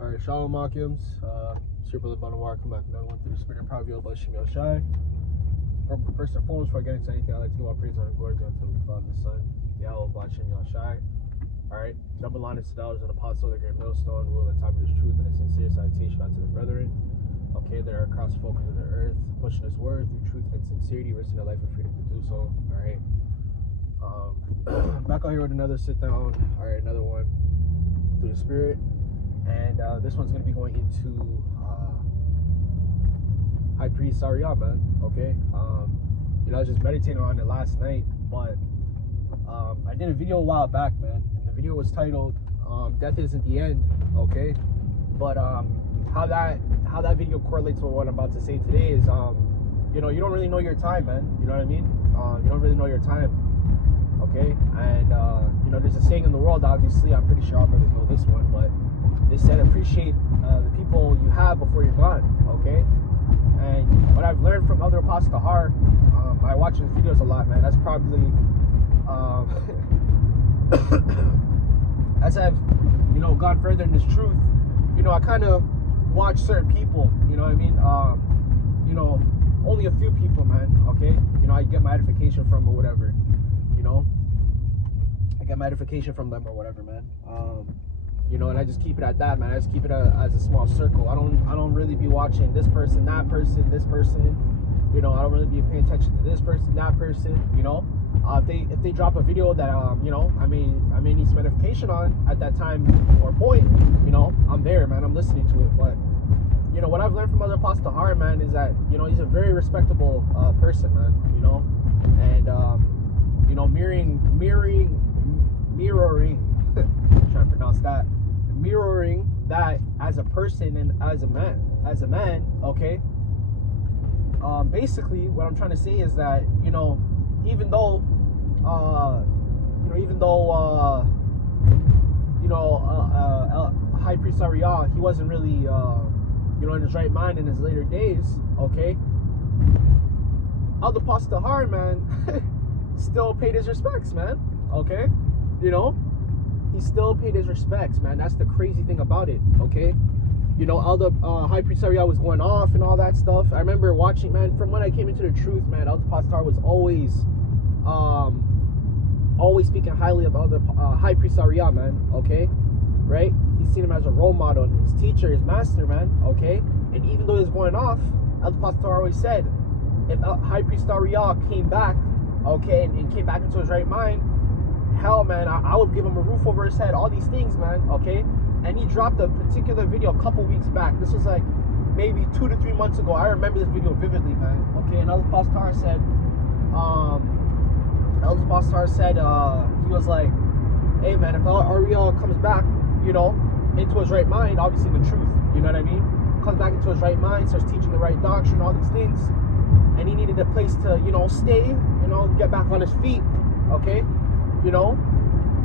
Alright, Shalom Makims. It's your brother Banawar. Come back another one through the spirit and power of Sham Yahawashi. First and foremost, before I get into anything, I'd like to give all praise and glory to the Father and Son, Yahawah, Sham Yahawashi. Alright, double line of Sedals and Apostle, the great millstone, rule in the time of this truth, and a sincere salutation unto the brethren. Okay, that are across the focus of the earth, pushing this word through truth and sincerity, risking their life and freedom to do so. Alright. Back out here with another sit down. Alright, another one through the spirit. And this one's going to be going into High Priest Yahawah, man. Okay. You know, I was just meditating on it last night, but I did a video a while back, man. And the video was titled Death Isn't the End. Okay. But how that video correlates with what I'm about to say today is you know, you don't really know your time, man. You know what I mean? You don't really know your time. Okay. And you know, there's a saying in the world, obviously, I'm pretty sure all brothers know this one, but they said appreciate the people you have before you're gone. Okay. And what I've learned from other apostles, I watch his videos a lot, man. That's probably as I've, you know, gone further in this truth, you know, I kind of watch certain people, you know what I mean? You know, only a few people, man. Okay. You know, I get my edification from or whatever, you know, I get my edification from them or whatever, man. You know, and I just keep it at that, man. I just keep it as a small circle. I don't really be watching this person, that person, this person. You know, I don't really be paying attention to this person, that person. You know, if they drop a video that you know, I may need some edification on at that time or point. You know, I'm there, man. I'm listening to it. But you know, what I've learned from other Apostle Yahawah, man, is that, you know, he's a very respectable person, man. You know, and you know, mirroring. I'm trying to pronounce that. Mirroring that as a person and as a man, okay. Basically, what I'm trying to say is that, you know, even though High Priest Yahawah, he wasn't really, you know, in his right mind in his later days, okay. Other Apostle Yahawah, man, still paid his respects, man, okay, you know. He still paid his respects, man. That's the crazy thing about it, okay? You know, Elder High Priest Yahawah was going off and all that stuff. I remember watching, man, from when I came into the truth, man, Elder Pastor was always speaking highly about the High Priest Yahawah, man, okay? Right? He's seen him as a role model, and his teacher, his master, man, okay? And even though he was going off, Elder Pastor always said, if High Priest Yahawah came back, okay, and came back into his right mind, hell, man, I would give him a roof over his head, all these things, man, okay? And he dropped a particular video a couple weeks back. This was like maybe 2 to 3 months ago. I remember this video vividly, man, okay? And Elder Pastor said, he was like, hey, man, if Ariel comes back, you know, into his right mind, obviously the truth, you know what I mean? Comes back into his right mind, starts teaching the right doctrine, all these things, and he needed a place to, you know, stay, you know, get back on his feet, okay? You know,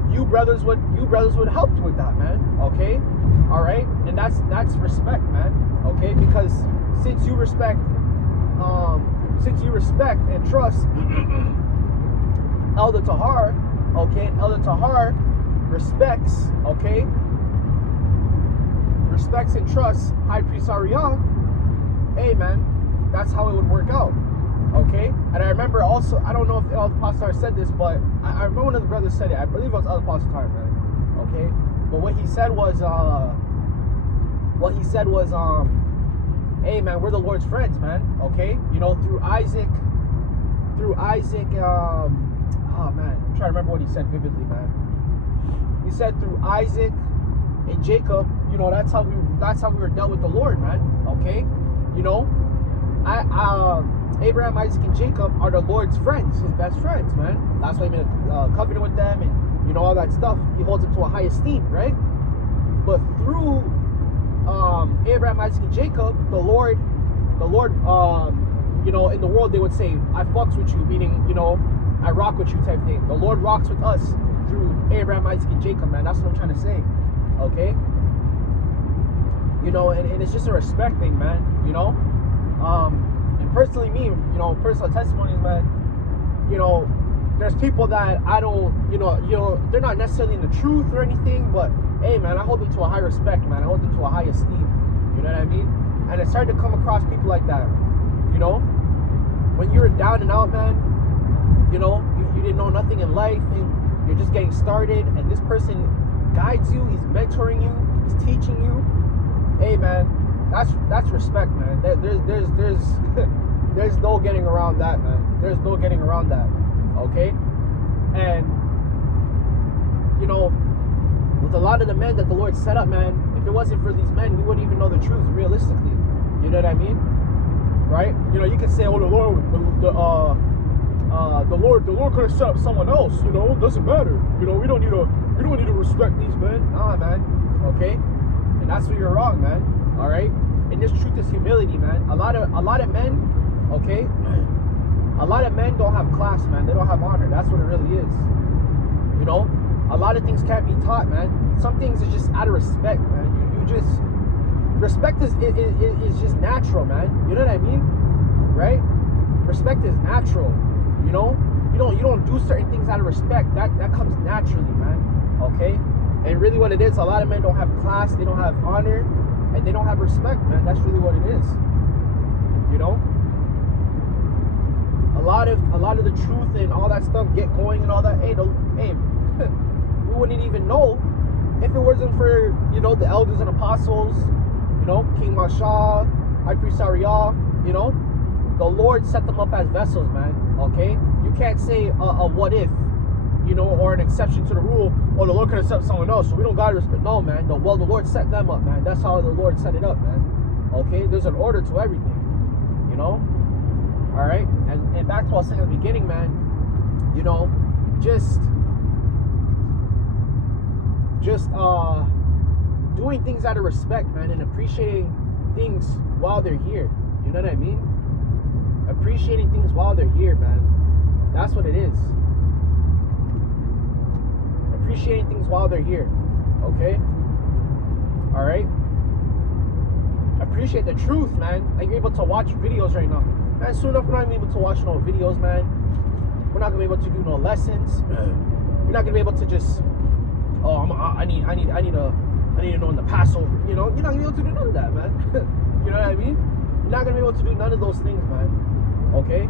you brothers would help with that, man, okay? All right? And that's respect, man, okay? Because since you respect and trust Elder Yahawah, okay, and Elder Yahawah respects and trusts High Priest Yahawah, hey, man, that's how it would work out. Okay, and I remember also, I don't know if Elder Pastor said this, but I remember one of the brothers said it. I believe it was Elder Pastor, man. Okay, but what he said was, hey, man, we're the Lord's friends, man. Okay, you know, through Isaac, oh man, I'm trying to remember what he said vividly, man. He said through Isaac and Jacob, you know, that's how we were dealt with the Lord, man. Okay, you know, Abraham, Isaac, and Jacob are the Lord's friends, his best friends, man. That's why he made a covenant with them, and you know, all that stuff. He holds them to a high esteem, right? But through Abraham, Isaac, and Jacob, the Lord, you know, in the world they would say, "I fucks with you," meaning, you know, I rock with you type thing. The Lord rocks with us through Abraham, Isaac, and Jacob, man. That's what I'm trying to say, okay? You know, and it's just a respect thing, man. You know. And personally, me, you know, personal testimonies, man, you know, there's people that I don't, you know, they're not necessarily in the truth or anything, but hey man, I hold them to a high respect, man. I hold them to a high esteem. You know what I mean? And it's hard to come across people like that. You know, when you're down and out, man. You know, you didn't know nothing in life, and you're just getting started. And this person guides you. He's mentoring you. He's teaching you. Hey man, that's respect, man. There's no getting around that, man. There's no getting around that. Okay? And you know, with a lot of the men that the Lord set up, man, if it wasn't for these men, we wouldn't even know the truth realistically. You know what I mean? Right? You know, you can say, oh, the Lord could have set up someone else. You know, it doesn't matter. You know, we don't need to respect these men. Nah, man. Okay? And that's where you're wrong, man. All right? And this truth is humility, man. A lot of men, okay? A lot of men don't have class, man. They don't have honor. That's what it really is. You know? A lot of things can't be taught, man. Some things is just out of respect, man. You just respect is just natural, man. You know what I mean? Right? Respect is natural. You know? You don't do certain things out of respect. That comes naturally, man. Okay? And really what it is, a lot of men don't have class, they don't have honor, and they don't have respect, man. That's really what it is. You know? A lot of the truth and all that stuff get going and all that. Hey, we wouldn't even know if it wasn't for, you know, the elders and apostles, you know, King Mashah, High Priest Ariah, you know. The Lord set them up as vessels, man. Okay? You can't say a what if, you know, or an exception to the rule. Oh, the Lord could have set someone else, so we don't gotta respect. No, man. The Lord set them up, man. That's how the Lord set it up, man. Okay? There's an order to everything, you know. All right? And back to what I was saying in the beginning, man. You know, just doing things out of respect, man, and appreciating things while they're here. You know what I mean? Appreciating things while they're here, man. That's what it is. Appreciating things while they're here. Okay? Alright? Appreciate the truth, man. Like, you're able to watch videos right now. Man, soon enough, we're not going to be able to watch no videos, man. We're not going to be able to do no lessons. We're not going to be able to just, oh, I need to know in the Passover. You know, you're not going to be able to do none of that, man. You know what I mean? You're not going to be able to do none of those things, man. Okay?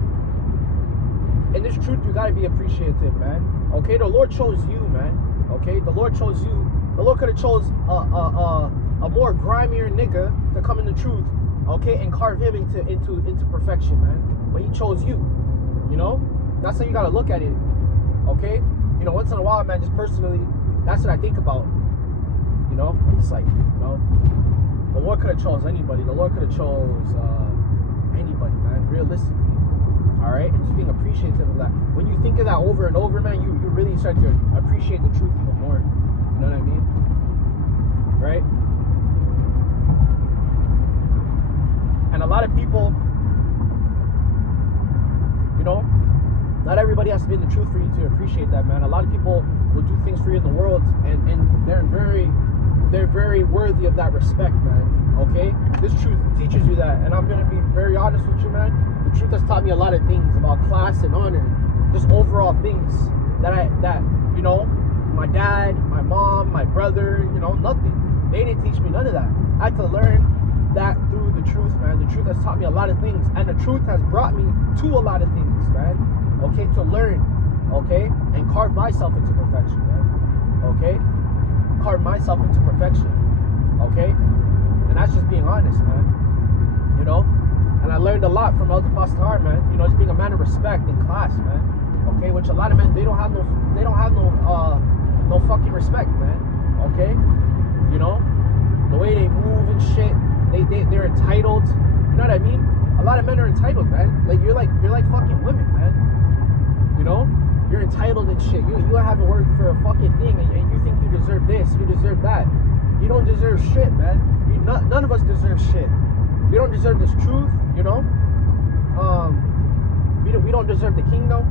In this truth, you got to be appreciative, man. Okay? The Lord chose you, man. Okay? The Lord chose you. The Lord could have chose a more grimier nigga to come in the truth, okay, and carve him into perfection, man. But he chose you. You know? That's how you got to look at it. Okay? You know, once in a while, man, just personally, that's what I think about. You know? It's like, you know, the Lord could have chose anybody. The Lord could have chose anybody, man, realistically. All right? And just being appreciative of that. When you think of that over and over, man, you really start to appreciate the truth even more. You know what I mean? Right? And a lot of people, you know, not everybody has to be in the truth for you to appreciate that, man. A lot of people will do things for you in the world, and they're very worthy of that respect, man. Okay? This truth teaches you that, and I'm gonna be very honest with you, man. The truth has taught me a lot of things about class and honor, just overall things that you know, my dad, my mom, my brother, you know, nothing. They didn't teach me none of that. I had to learn that through the truth, man. The truth has taught me a lot of things, and the truth has brought me to a lot of things, man. Okay, to learn, okay, and carve myself into perfection, man. Okay, carve myself into perfection, okay, and that's just being honest, man. You know, and I learned a lot from Elder Pastor, man. You know, just being a man of respect in class, man. Okay, which a lot of men they don't have no fucking respect, man. Okay, you know, the way they move and shit, they're entitled. You know what I mean? A lot of men are entitled, man. Like you're like fucking women, man. You know, you're entitled and shit. You haven't worked for a fucking thing, and you think you deserve this, you deserve that. You don't deserve shit, man. None of us deserve shit. We don't deserve this truth, you know. We don't deserve the kingdom.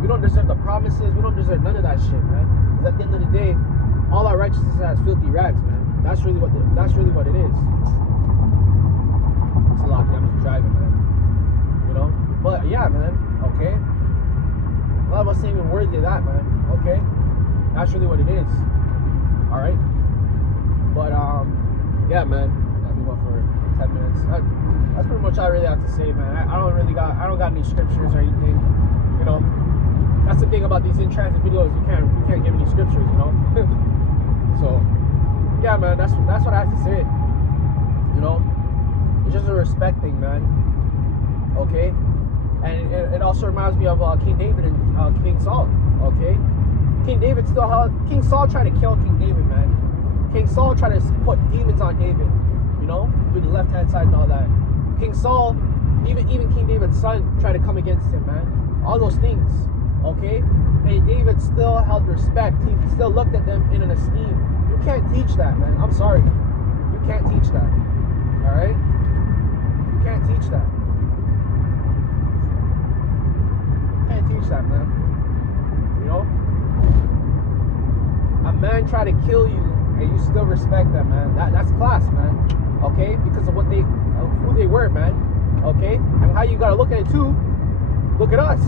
We don't deserve the promises. We don't deserve none of that shit, man. Because at the end of the day, all our righteousness has filthy rags, man. That's really what it is. It's a lot. I'm just driving, man. You know. But yeah, man. Okay. A lot of us ain't even worthy of that, man. Okay. That's really what it is. All right. But yeah, man. I've been going for 10 minutes. That's pretty much all I really have to say, man. I don't got any scriptures or anything. You know, that's the thing about these in transit videos. You can't give any scriptures. You know. So yeah, man. That's what I have to say. You know, it's just a respect thing, man. Okay. And it also reminds me of King David and King Saul. Okay. King Saul tried to kill King David, man. King Saul tried to put demons on David, you know, through the left-hand side and all that. King Saul, even King David's son tried to come against him, man. All those things, okay? And David still held respect. He still looked at them in an esteem. You can't teach that, man. I'm sorry. You can't teach that, all right? You can't teach that. You can't teach that, man. You know? A man try to kill you and you still respect them, man. That's class, man. Okay? Because of who they were, man. Okay? And how you gotta look at it too. Look at us.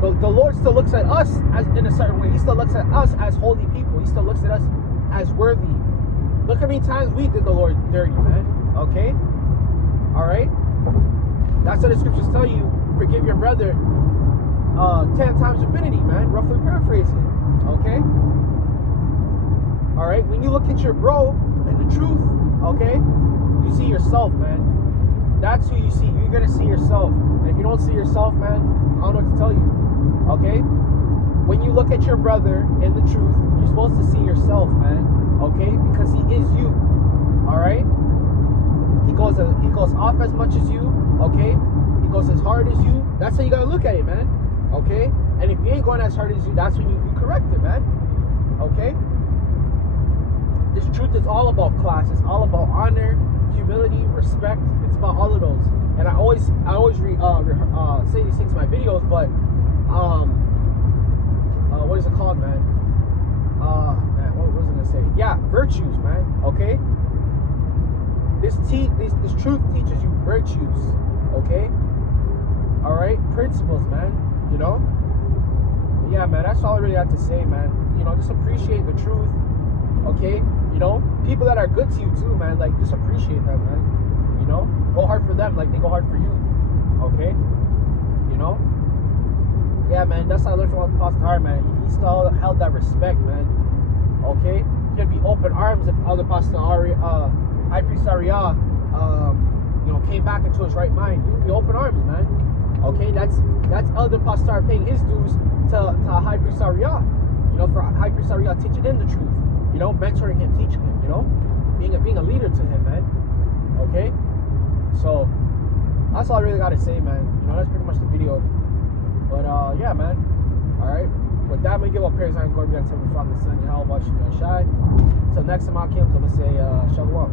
the Lord still looks at us as in a certain way. He still looks at us as holy people. He still looks at us as worthy. Look how many times we did the Lord dirty, man. Okay? Alright? That's what the scriptures tell you. Forgive your brother 10 times infinity, man. Roughly paraphrasing. Okay? Alright, when you look at your bro and the truth, okay, you see yourself, man. That's who you see. You're gonna see yourself. And if you don't see yourself, man, I don't know what to tell you. Okay? When you look at your brother and the truth, you're supposed to see yourself, man. Okay? Because he is you. Alright? He goes off as much as you, okay? He goes as hard as you. That's how you gotta look at it, man. Okay? And if he ain't going as hard as you, that's when you correct it, man. Okay? This truth is all about class. It's all about honor, humility, respect. It's about all of those. And I always say these things in my videos, but what is it called, man? Man, what was I gonna say? Yeah, virtues, man. Okay. This truth teaches you virtues. Okay. All right, principles, man. You know. But yeah, man. That's all I really have to say, man. You know, just appreciate the truth. Okay, you know, people that are good to you too, man, like, just appreciate them, man. You know, go hard for them like they go hard for you. Okay, you know. Yeah, man, that's how I learned from Pastor Hart, man. He still held that respect, man. Okay, he could be open arms if other Pastor High Priest Arya, you know, came back into his right mind. He would be open arms, man. Okay, that's other Pastor paying his dues to High Priest Arya. You know, for High Priest Arya teaching him the truth. You know, mentoring him, teaching him, you know, being a leader to him, man. Okay? So, that's all I really gotta say, man. You know, that's pretty much the video. But, yeah, man. Alright? With that, I'm gonna give up praise and glory until we found the Son, Yahawashi, Yahawashi. Until next time I come, I'm gonna say, Shalom.